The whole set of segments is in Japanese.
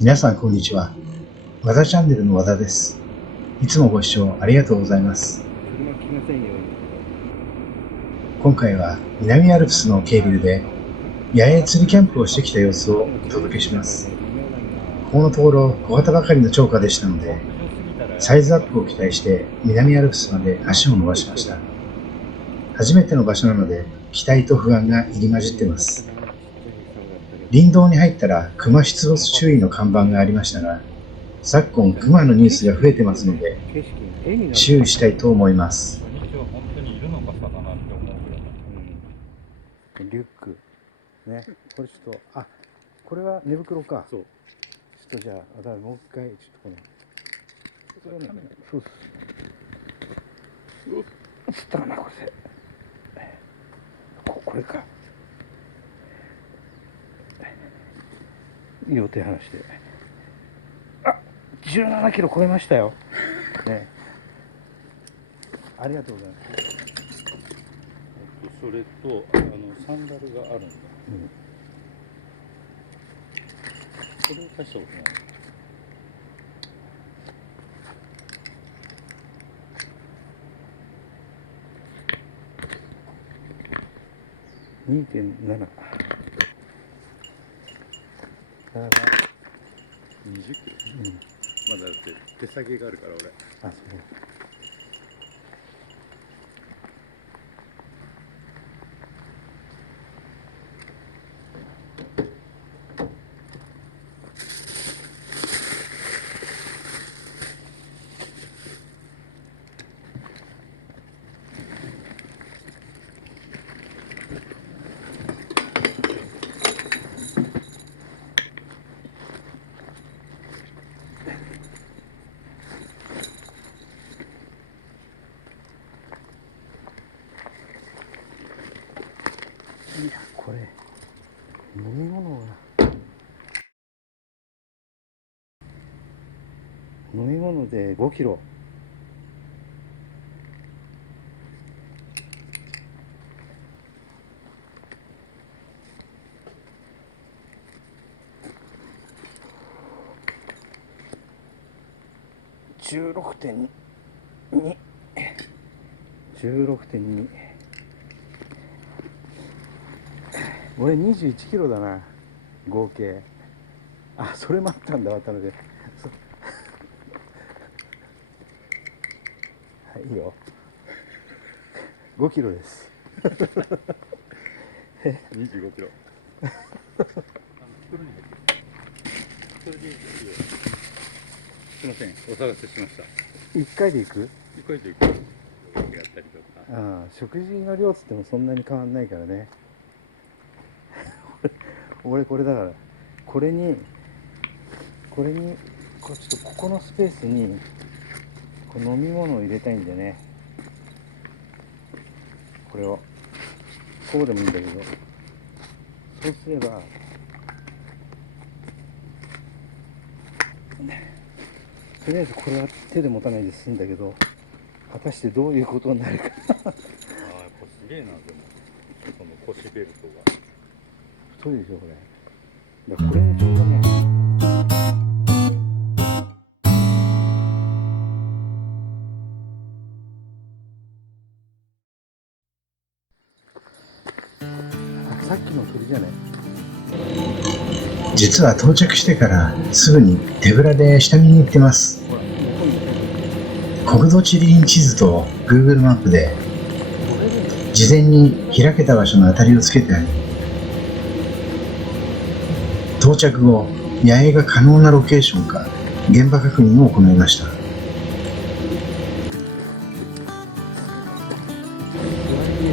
皆さんこんにちは。和田チャンネルの和田です。いつもご視聴ありがとうございます。今回は南アルプスの渓流で野営釣りキャンプをしてきた様子をお届けします。このところ小型ばかりの釣果でしたので、サイズアップを期待して南アルプスまで足を伸ばしました。初めての場所なので期待と不安が入り混じっています。林道に入ったら熊出没注意の看板がありましたが、昨今熊のニュースが増えてますので注意したいと思います。リュックね、これちょっとこれは寝袋か。そう。ちょっとじゃあもう一回ちょっとこのそうっす。映ったかなこれ。これか。いいよ手離して。17キロ超えましたよ。ね。ありがとうございます。それとサンダルがあるんだ。それを大したことない。2.7。20キロ。まだだって手下げがあるから俺。そう。いやこれ飲み物で5キロ。16.2 16.2。俺21キロだな合計。それもあったんだ渡辺。いいよ。5キロです。25キロ。袋に入ってる。それでいいよ。すみません、お騒がせしました。1回で行く？ 1回で行く。やったりとか。食事の量つってもそんなに変わんないからね。俺これだから、これにちょっとここのスペースにこう飲み物を入れたいんでね。これをこうでもいいんだけど、そうすればとりあえずこれは手で持たないで済んだけど、果たしてどういうことになるか。やっぱすげえな。でもこの腰ベルトが太いでしょこれ。これちょうどね。さっきの鳥じゃね。実は到着してからすぐに手ぶらで下見に行ってます。国土地理院地図と Google マップで事前に開けた場所の当たりをつけてあり、到着後野営が可能なロケーションか現場確認を行いました。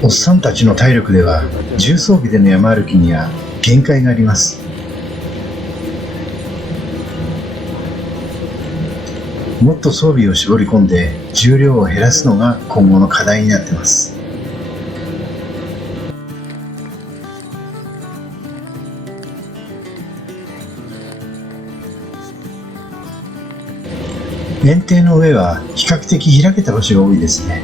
おっさんたちの体力では重装備での山歩きには限界があります。もっと装備を絞り込んで重量を減らすのが今後の課題になっています。園庭の上は比較的開けた場所が多いですね。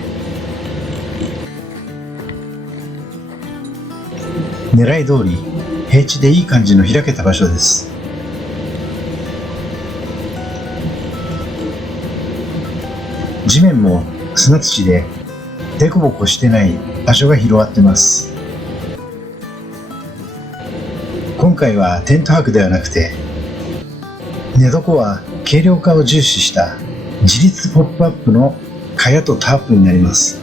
狙い通り平地でいい感じの開けた場所です。地面も砂土でデコボコしてない場所が広がってます。今回はテント泊ではなくて、寝床は軽量化を重視した自立ポップアップの蚊帳とタープになります。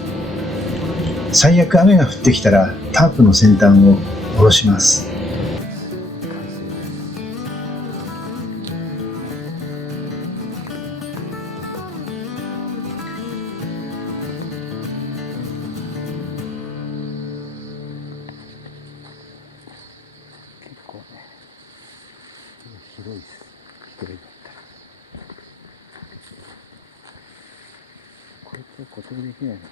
最悪雨が降ってきたらタープの先端を下ろします。結構ね広いです。一人だったらこれって固定できないのかね。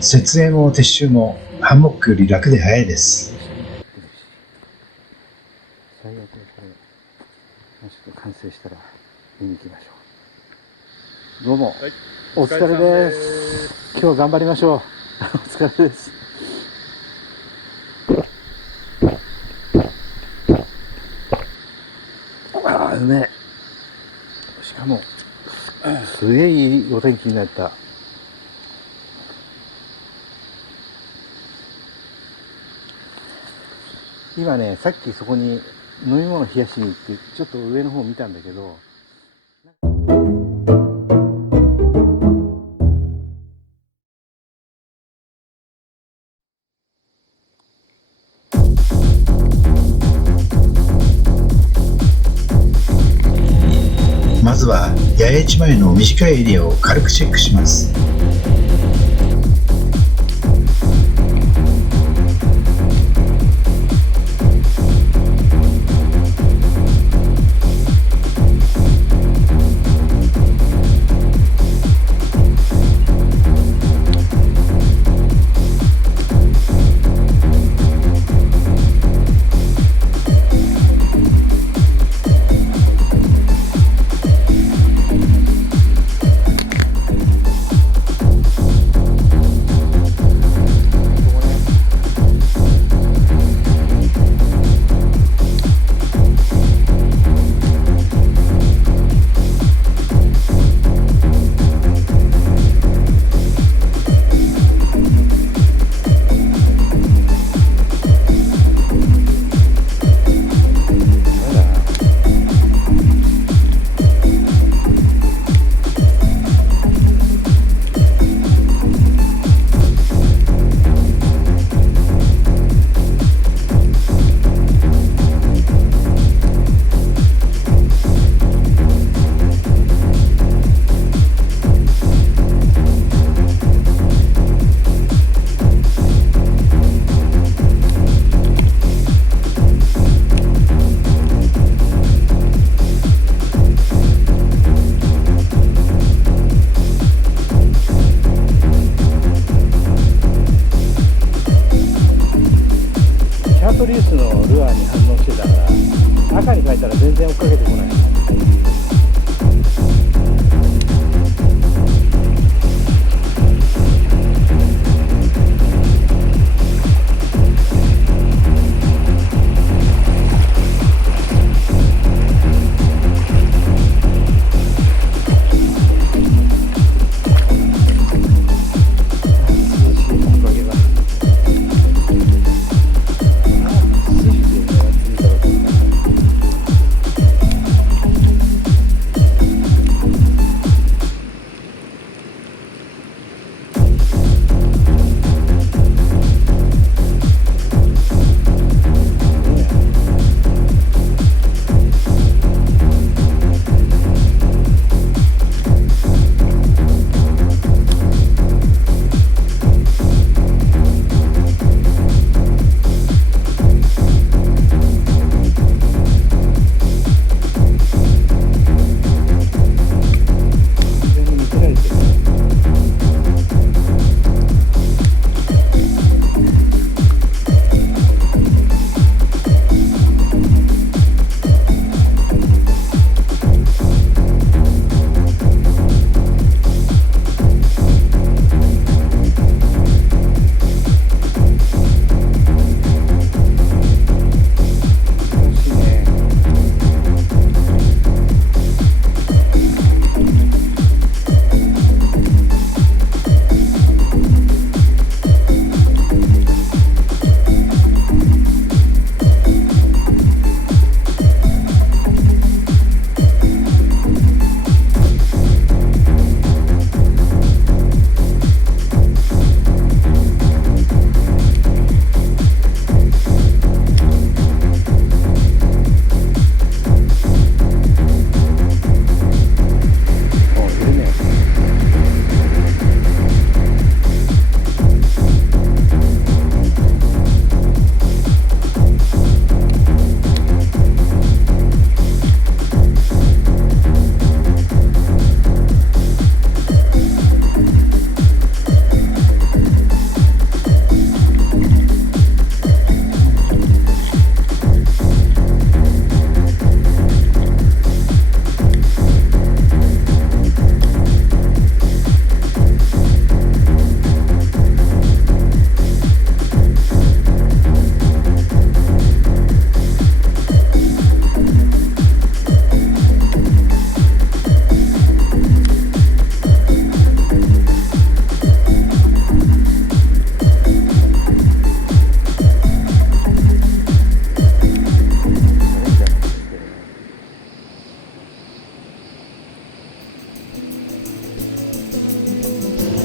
設営も撤収もハンモックより楽で早いです。最悪これ、ちょっと完成したら見に行きましょう。どうも、はい、お疲れです。今日頑張りましょう。お疲れです。ああ、うめえ。しかもすげえいいお天気になった。今ね、さっきそこに飲み物冷やしに行ってちょっと上の方見たんだけど、まずは八重市前の短いエリアを軽くチェックします。チャートリースのルアーに反応してたから赤に変えたら全然追っかけてこない。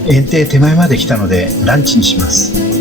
園庭手前まで来たのでランチにします。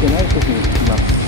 てない時に聞きます。